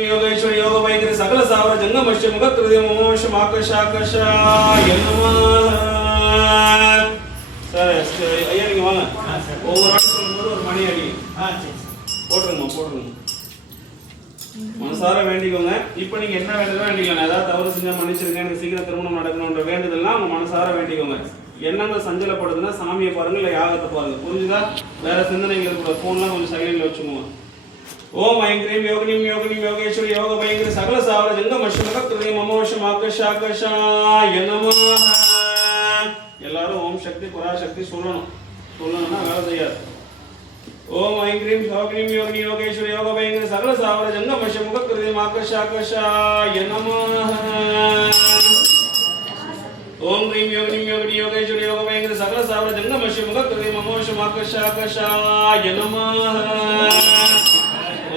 ಯೋಗೇಶ್ವರಿ ಯೋಗ ಭಯಂಕರ ಸಕಲ ಸಾವಿರ ಜಂಗಮಶ್ಯ ಮುಖ ಹೃದಯ ಮೋಶ ಆಕಾಶ சார் ஐயா நீங்கள் வாங்க. ஒவ்வொரு ஆள் சொல்லும்போது ஒரு மணி அடி போட்டுருங்க. மனசார வேண்டிக்கோங்க. இப்போ நீங்கள் என்ன வேண்டுதோ வேண்டிக்கலாம். ஏதாவது தவறு செஞ்சால் மன்னிச்சிருக்கேன், எனக்கு சீக்கிரம் திருமணம் நடக்கணுன்ற வேண்டுதல்லாம் உங்கள் மனசார வேண்டிக்கோங்க. எண்ணங்கள் சஞ்சலப்படுதுன்னா சாமியை பாருங்க, இல்லை யாகத்தை பாருங்க. புரிஞ்சுதா? வேற சிந்தனைகள் கூட ஃபோன்லாம் கொஞ்சம் சைலண்டில் வச்சுக்கோங்க. ஓம் ஐம் கிரீம் யோகினிம் யோகேஸ்வரி யோக பயங்கர சகல சாவர ஜங்கமஷ்யமக ஹ்ருதய மமோஷம் ஆகாஷாய நமஹ. எல்லாரும் ஓம் சக்தி பராசக்தி சொல்லணும்னா வேலை செய்யாது. ஓம் ஐம் கிரீம் யோகேஸ்வரி யோக பயங்கர சகல சாவர ஜங்கமஷ்யமக ஹ்ருதய ஆகாஷாய நமஹ. ஓம் கிரீம் யோகேஸ்வரி யோக பயங்கர சகல சாவர ஜங்கமஷ்யமக ஹ்ருதய மமோஷம் ஆகாஷாய நமஹ.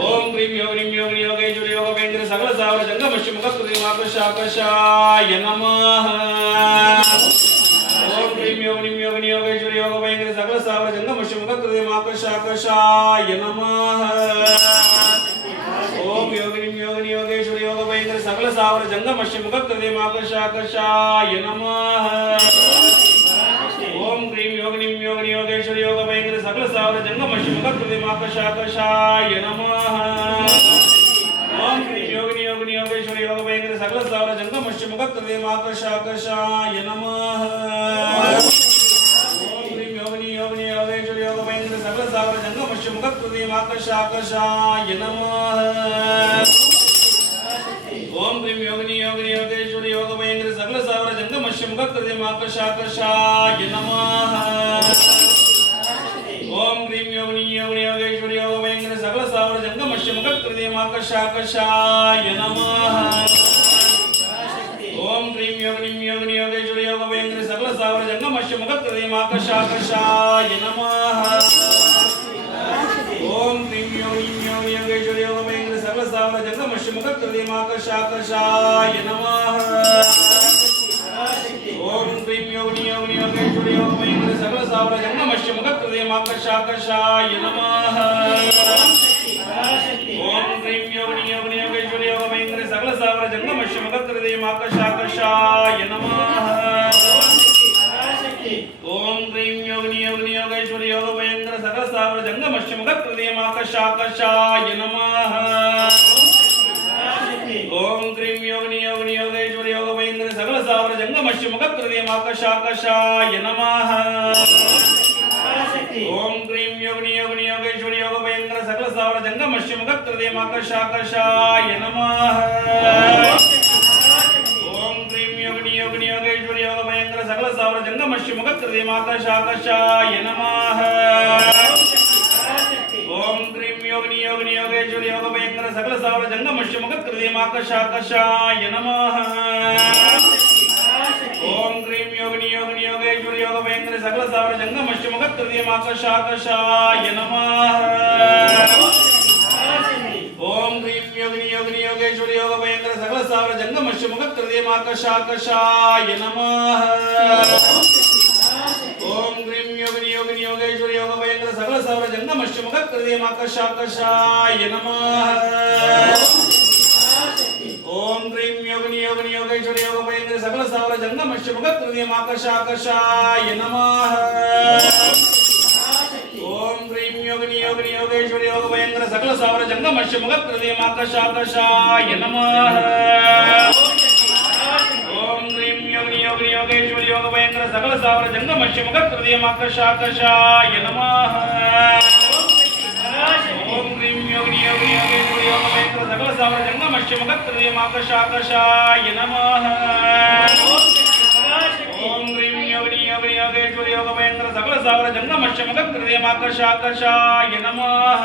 ஓம் கிரீம் யோகேஸ்வரி யோக பயங்கர சகல சாவர ஜங்கமஷ்ய முக ஹ்ருதய ஆகாஷாய நமஹ. ஓம் கிரீம் யோகேஸ்வரி யோக பயங்கர சகல சாவர ஜங்கமஷ்ய முக ஹ்ருதய ஆகாஷாய நமஹ. ஓம் யோகேஸ்வரி யோக பயங்கர சகல சாவர ஜங்கமஷ்ய முக ஹ்ருதய ஆகாஷாய நமஹ. ஓம் கிரீம் யோகேஸ்வரி யோக பயங்கர சகல சாவர ஜங்கமஷ்ய முக ஹ்ருதய ஆகாஷாய நமஹ. ஓம் கிரீம் யோகேஸ்வரி யோக பயங்கர சகல சாவர ஜங்கமஷ்ய முக ஹ்ருதய ஆகாஷாய நமஹ. ஓம் கிரீம் யோகேஸ்வரி யோக பயங்கர சகல சாவர ஜங்கமஷ்ய முக ஹ்ருதய ஆகாஷாய நமஹ. ஓம் கிரீம் யோகேஸ்வரி யோக பயங்கர சகல சாவர ஜங்கமஷ்ய முக ஹ்ருதய ஆகாஷாய நமஹ. ஓம் கிரீம் யோகேஸ்வரி யோக பயங்கர சகல சாவர ஜங்கமஷ்ய முக ஹ்ருதய ஆகாஷாய நமஹ. ஓம் கிரீம் யோகேஸ்வரி யோக பயங்கர சகல சாவர ஜங்கமஷ்ய முக ஹ்ருதய ஆகாஷாய நமஹ. ஓம் கிரீம் யோகேஸ்வரி யோக பயங்கர சகல சாவர ஜங்கமஷ்ய முக ஹ்ருதய ஆகாஷாய நமஹ. ஓம் கிரீம் யோகேஸ்வரி யோக பயங்கர சகல சாவர ஜங்கமஷ்ய முக ஹ்ருதய ஆகாஷாய நமஹ. ஓம் கிரீம் யோகேஸ்வரி யோக பயங்கர சகல சாவர ஜங்கமஷ்ய முக ஹ்ருதய ஆகாஷாய நமஹ. ஓம் கிரீம் யோகேஸ்வரி யோக பயங்கர சகல சாவர ஜங்கமஷ்ய முக ஹ்ருதய ஆகாஷாய நமஹ. ஓம் கிரீம் யோகேஸ்வரி யோக பயங்கர சகல சாவர ஜங்கமஷ்ய முக ஹ்ருதய ஆகாஷாய நமஹ. ஓம் கிரீம் யோகேஸ்வரி யோக பயங்கர சகல சாவர ஜங்கமஷ்ய முக ஹ்ருதய ஆகாஷாய நமஹ. ஓம் கிரீம் யோகேஸ்வரி யோக பயங்கர சகல சாவர ஜங்கமஷ்ய முக ஹ்ருதய ஆகாஷாய நமஹ. ஓம் கிரீம் யோகேஸ்வரி யோக பயங்கர சகல சாவர ஜங்கமஷ்ய முக ஹ்ருதய ஆகாஷாய நமஹ. ஓம் கிரீம் யோகேஸ்வரி யோக பயங்கர சகல சாவர ஜங்கமஷ்ய முக ஹ்ருதய ஆகாஷாய நமஹ. ஓம் கிரீம் யோகேஸ்வரி யோக பயங்கர சகல சாவர ஜங்கமஷ்ய முக ஹ்ருதய ஆகாஷாய நமஹ. ஓம் கிரீம் யோகேஸ்வரி யோக பயங்கர சகல சாவர ஜங்கமஷ்ய முக ஹ்ருதய ஆகாஷாய நமஹ. ஓம் கிரீம் யோகேஸ்வரி யோக பயங்கர சகல சாவர ஜங்கமஷ்ய முக ஹ்ருதய ஆகாஷாய நமஹ. ஓம் கிரீம் யோகேஸ்வரி யோக பயங்கர சகல சாவர ஜங்கமஷ்ய முக ஹ்ருதய ஆகாஷாய நமஹ. ஓம் கிரீம் யோகேஸ்வரி யோக பயங்கர சகல சாவர ஜங்கமஷ்ய முக ஹ்ருதய ஆகாஷாய நமஹ. ஓம் கிரீம் யோகேஸ்வரி யோக பயங்கர சகல சாவர ஜங்கமஷ்ய முக ஹ்ருதய ஆகாஷாய நமஹ. ஓம் கிரீம் யோகேஸ்வரி யோக பயங்கர சகல சாவர ஜங்கமஷ்ய முக ஹ்ருதய ஆகாஷாய நமஹ.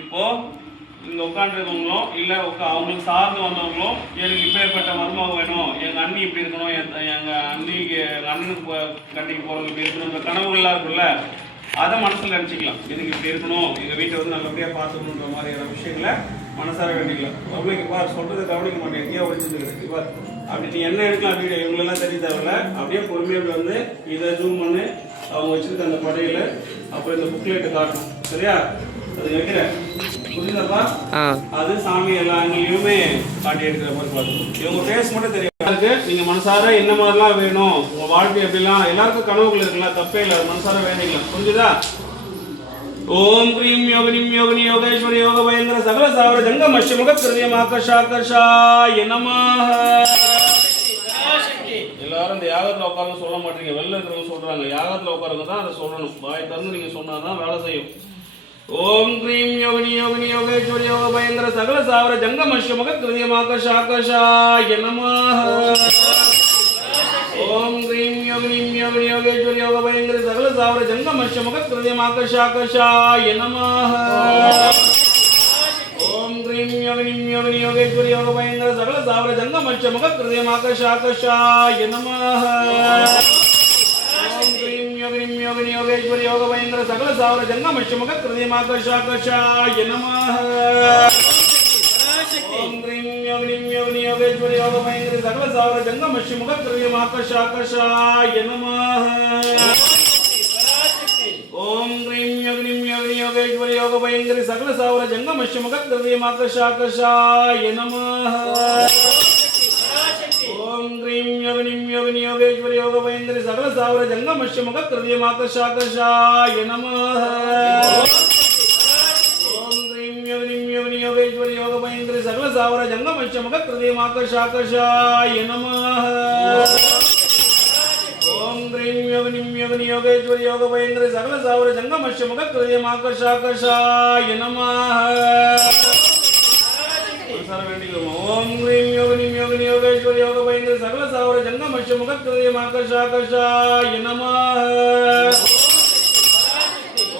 இப்போ இங்க உட்காந்துருக்கவங்களும் இல்ல அவங்களுக்கு சார்ந்து வந்தவங்களும் எனக்கு இப்பேற்பட்ட மருமகம் வேணும், எங்க அண்ணி இப்படி இருக்கணும், எங்க அண்ணிக்கு அண்ணனுக்கு கட்டிக்கு போறவங்க இப்படி இருக்கணும், இந்த கனவுகள்லாம் இருக்குல்ல, அதை மனசுல நினைச்சுக்கலாம். இதுக்கு இப்படி இருக்கணும், எங்க வீட்டை வந்து நல்லபடியா பார்த்துக்கணுன்ற மாதிரியான விஷயங்களை மனசார வேண்டிக்கலாம். பப்ளிக் பார் சொல்றது கவனிக்க மாட்டேன், எங்கேயோ ஒழிச்சுருக்கு பார். அப்படி நீ என்ன எடுக்கலாம் வீடியோ, இவங்களெல்லாம் தெரிய தேவையில்ல. அப்படியே பொறுமையாக வந்து இதை ஜூம் பண்ணு, அவங்க வச்சிருக்க அந்த படையில அப்புறம் இந்த புக்லெட்டு காட்டணும். சரியா? அது வைக்கிறேன். புரியுதாப்பா? அது சாமி எல்லா ஆங்கிலையுமே காட்டி எடுக்கிற மாதிரி பார்த்து இவங்க ஃபேஸ் மட்டும் தெரியும் இருக்கு. நீங்க மனசார என்ன மாதிரிலாம் வேணும், உங்க வாழ்க்கை எப்படிலாம், எல்லாருக்கும் கனவுகள் இருக்குல்ல, தப்பே இல்லை, மனசார வேணிக்கலாம். புரிஞ்சுதா? ஓம் க்ரீம் யோகினிம் யோகினி யோகேஸ்வரி யோக பயங்கர சகல சாவர ஜங்க மஷ்யமுக கிருதியம் ஆகர்ஷாகர்ஷாய நமஹ. எல்லாரும் இந்த யாகத்துல உட்காருங்க சொல்ல மாட்டீங்க, வெளில இருக்கிறவங்க சொல்றாங்க. யாகத்துல உட்காருங்க தான் அதை சொல்லணும். வாய் திறந்து நீங்க சொன்னாதான் வேலை செய்யும். ஓம் க்ரீம் யோகினி யோகினி யோகேஸ்வரி யோக பயங்கர சகல சாவர ஜங்க மஷ்யமுக கிருதியம் ஆகர்ஷாகர்ஷாய நமஹ. ஓம் க்ரீம் யோகினிம் யோகினி யோகேஸ்வரி யோக பயங்கர சகல சாவர ஜங்க மஷ்யமுக கிருதியம் ஆகர்ஷாகர்ஷாய நமஹ. ஓம் க்ரீம் யோகினிம் யோகினி யோகேஸ்வரி யோக பயங்கர சகல சாவர ஜங்க மஷ்யமுக கிருதியம் ஆகர்ஷாகர்ஷாய நமஹ. ஓம் க்ரீம் யோகினிம் யோகினி யோகேஸ்வரி யோக பயங்கர சகல சாவர ஜங்க மஷ்யமுக கிருதியம் ஆகர்ஷாகர்ஷாய நமஹ. ஓம் க்ரீம் யோகினிம் யோகினி யோகேஸ்வரி யோக பயங்கர சகல சாவர ஜங்க மஷ்யமுக கிருதியம் ஆகர்ஷாகர்ஷாய நமஹ. ஓம் க்ரீம் யோகினிம் யோகினி யோகேஸ்வரி யோக பயங்கர சகல சாவர ஜங்க மஷ்யமுக கிருதியம் ஆகர்ஷாகர்ஷாய நமஹ. ஓம் க்ரீம் யோகினிம் யோகினி யோகேஸ்வரி யோக பயங்கர சகல சாவர ஜங்க மஷ்யமுக கிருதியம் ஆகர்ஷாகர்ஷாய நமஹ. ஓம் க்ரீம் யோகினிம் யோகினி யோகேஸ்வரி யோக பயங்கர சகல சாவர ஜங்க மஷ்யமுக கிருதியம் ஆகர்ஷாகர்ஷாய நமஹ. ஓம் க்ரீம் யோகினிம் யோகினி யோகேஸ்வரி யோக பயங்கர சகல சாவர ஜங்க மஷ்யமுக கிருதியம் ஆகர்ஷாகர்ஷாய நமஹ. ஓம் க்ரீம் யோகினிம் யோகினி யோகேஸ்வரி யோக பயங்கர சகல சாவர ஜங்க மஷ்யமுக கிருதியம் ஆகர்ஷாகர்ஷாய நமஹ.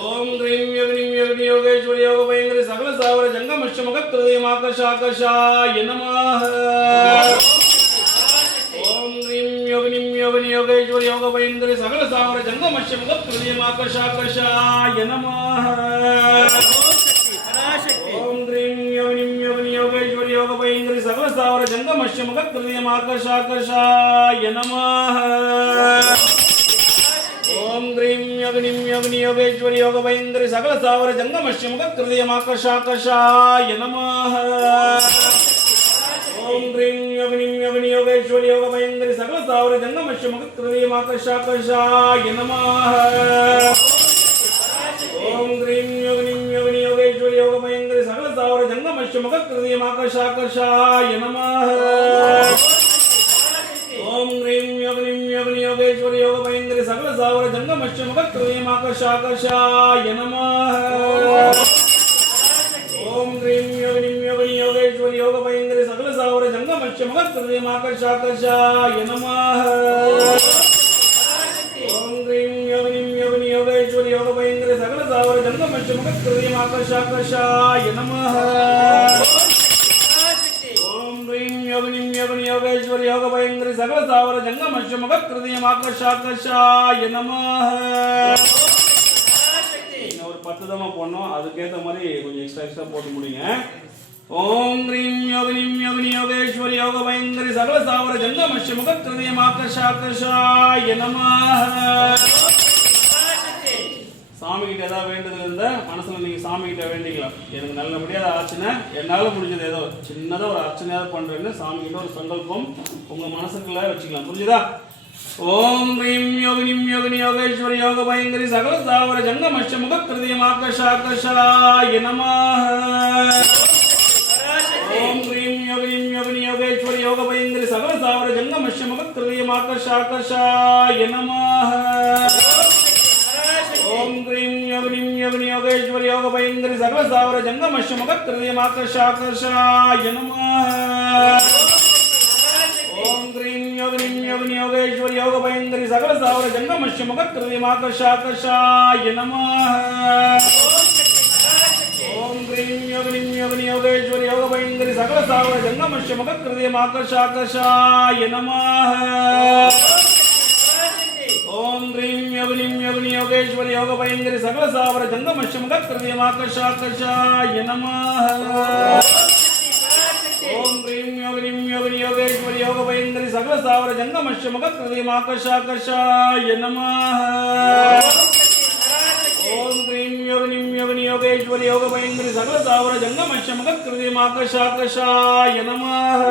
ஓம் க்ரீம் யோகினிம் யோகினி யோகேஸ்வரி யோக பயங்கர சகல சாவர ஜங்க மஷ்யமுக கிருதியம் ஆகர்ஷாகர்ஷாய நமஹ. ஓம் க்ரீம் யோகினிம் யோகினி யோகேஸ்வரி யோக பயங்கர சகல சாவர ஜங்க மஷ்யமுக கிருதியம் ஆகர்ஷாகர்ஷாய நமஹ. ஓம் க்ரீம் யோகினிம் யோகினி யோகேஸ்வரி யோக பயங்கர சகல சாவர ஜங்க மஷ்யமுக கிருதியம் ஆகர்ஷாகர்ஷாய நமஹ. ஓம் க்ரீம் யோகினிம் யோகினி யோகேஸ்வரி யோக பயங்கர சகல சாவர ஜங்க மஷ்யமுக கிருதியம் ஆகர்ஷாகர்ஷாய நமஹ. ஓம் க்ரீம் யோகினிம் யோகினி யோகேஸ்வரி யோக பயங்கர சகல சாவர ஜங்க மஷ்யமுக கிருதியம் ஆகர்ஷாகர்ஷாய நமஹ. ஓம் க்ரீம் யோகினிம் யோகினி யோகேஸ்வரி யோக பயங்கர சகல சாவர ஜங்க மஷ்யமுக கிருதியம் ஆகர்ஷாகர்ஷாய நமஹ. ஓம் க்ரீம் யோகினிம் யோகினி யோகேஸ்வரி யோக பயங்கர சகல சாவர ஜங்க மஷ்யமுக கிருதியம் ஆகர்ஷாகர்ஷாய நமஹ. ஓம் க்ரீம் யோகினிம் யோகினி யோகேஸ்வரி யோக பயங்கர சகல சாவர ஜங்க மஷ்யமுக கிருதியம் ஆகர்ஷாகர்ஷாய நமஹ. ஓம் க்ரீம் யோகினிம் யோகினி யோகேஸ்வரி யோக பயங்கர சகல சாவர ஜங்க மஷ்யமுக கிருதியம் ஆகர்ஷாகர்ஷாய நமஹ. ஓம் க்ரீம் யோகினிம் யோகினி யோகேஸ்வரி யோக பயங்கர சகல சாவர ஜங்க மஷ்யமுக கிருதியம் ஆகர்ஷாகர்ஷாய நமஹ. ஒரு 10 தடவை போடணும், அதுக்கேற்ற மாதிரி கொஞ்சம் எக்ஸ்ட்ரா போட்டு முடிங்க. ஓம் க்ரீம் யோகினிம் யோகினி யோகேஸ்வரி யோக பயங்கர சகல சாவர ஜங்க மஷ்யமுக கிருதியம் ஆகர்ஷாகர்ஷாய நமஹ. சாமி கிட்ட ஏதாவது வேண்டுதல் இருந்தா மனசுல நீங்க சாமி கிட்ட வேண்டிக்கலாம். எனக்கு நல்லபடியா ஆச்சுன்னா என்னால முடிஞ்சது ஏதோ சின்னதா ஒரு அர்ச்சனையாவது பண்றேன்னு சாமி கிட்ட ஒரு சங்கல்பம் உங்க மனசுக்குள்ள வச்சுக்கலாம். புரிஞ்சுதா? ஓம் க்ரீம் யோகினிம் யோகினி யோகேஸ்வரி யோக பயங்கர சகல சாவர ஜங்க மஷ்யமுக கிருதியம் ஆகர்ஷாகர்ஷாய நமஹ. ஓம் க்ரீம் யோகினிம் யோகினி யோகேஸ்வரி யோக பயங்கர சகல சாவர ஜங்க மஷ்யமுக கிருதியம் ஆகர்ஷாகர்ஷாய நமஹ. ஓம் க்ரீம் யோகினிம் யோகினி யோகேஸ்வரி யோக பயங்கர சகல சாவர ஜங்க மஷ்யமுக கிருதியம் ஆகர்ஷாகர்ஷாய நமஹ. ஓம் க்ரீம் யோகினிம் யோகினி யோகேஸ்வரி யோக பயங்கர சகல சாவர ஜங்க மஷ்யமுக கிருதியம் ஆகர்ஷாகர்ஷாய நமஹ. ஓம் க்ரீம் யோகினிம் யோகினி யோகேஸ்வரி யோக பயங்கர சகல சாவர ஜங்க மஷ்யமுக கிருதியம் ஆகர்ஷாகர்ஷாய நமஹ. ஓம் க்ரீம் யோகினிம் யோகினி யோகேஸ்வரி யோக பயங்கர சகல சாவர ஜங்க மஷ்யமுக கிருதியம் ஆகர்ஷாகர்ஷாய நமஹ. ஓம் க்ரீம் யோகினிம் யோகினி யோகேஸ்வரி யோக பயங்கர சகல சாவர ஜங்க மஷ்யமுக கிருதியம் ஆகர்ஷாகர்ஷாய நமஹ. ஓம் க்ரீம் யோகினிம் யோகினி யோகேஸ்வரி योगेश्वरी योग भयंकरी सकल सावर जंगम शमक कृतिम आकाशाकाशाय नमः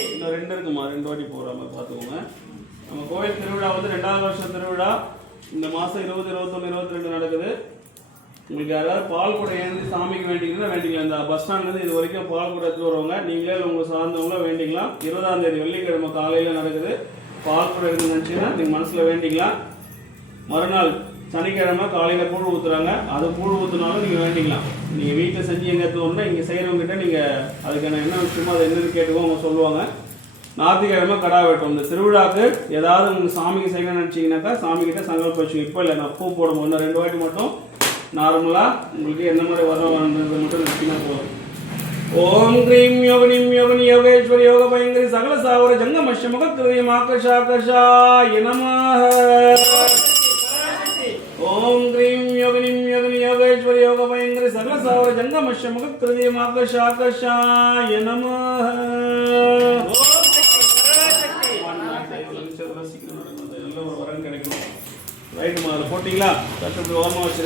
இன்னும் 2 இருக்குமா 2 வாட்டி போறாம பாத்துக்கோங்க நம்ம கோயில் திருவிழா வந்து 2வது வருஷம் திருவிழா இந்த மாசம் 20 21 22 நடக்குது உங்களுக்கு யாராவது பால் கூட ஏந்தி சாமிக்கு வேண்டிங்கன்னா வேண்டிக்கலாம் இந்த பஸ் ஸ்டாண்ட்லேருந்து இது வரைக்கும் பால் கூட எடுத்து வருவாங்க நீங்களே உங்களை சார்ந்தவங்கள வேண்டிக்கலாம் 20ஆம் தேதி வெள்ளிக்கிழமை காலையில் நடக்குது பால் கூட எடுத்து நினச்சிங்கன்னா நீங்கள் மனசில் வேண்டிக்கலாம் மறுநாள் சனிக்கிழமை காலையில் கூழ் ஊற்றுறாங்க அது கூழ் ஊற்றுனாலும் நீங்கள் வேண்டிக்கலாம் நீங்கள் வீட்டில் செஞ்சு எங்கே எடுத்துவோம்னா இங்கே செய்கிறவங்ககிட்ட நீங்கள் அதுக்கான என்ன விஷயமோ அது என்னன்னு கேட்டுக்கோ அவங்க சொல்லுவாங்க ஞாயிற்றுக்கிழமை கடா வெட்டும் இந்த திருவிழாக்கு ஏதாவது உங்கள் சாமிக்கு செய்யணும்னு நினச்சிங்கனாக்கா சாமிக்கிட்ட சங்கல்பம் வச்சுங்க இப்போ இல்லை நான் பூ போடும்போது இன்னும் 2 வாட்டி மட்டும் நார்மலாக உங்களுக்கு என்ன மாதிரி வரணுன்றது மட்டும் நினச்சிங்கன்னா போதும் ஓம் க்ரீம் யோகினிம் யோகினி யோகேஸ்வரி யோக பயங்கரி சகல சாவர ஜங்கம் அஷ்டமுக கிருதிம் ஆகாஷாகாஷாய நமः ஓம் க்ரீம் யோகினிம் யோகினி யோகேஸ்வரி யோக பயங்கரி சகல சாவர ஜங்கம் அஷ்டமுக கிருதிம் ஆகாஷாகாஷாய நமः ரைட்டுமா அதை போட்டிங்களா கஷ்டத்துக்கு ஓரமாக வச்சு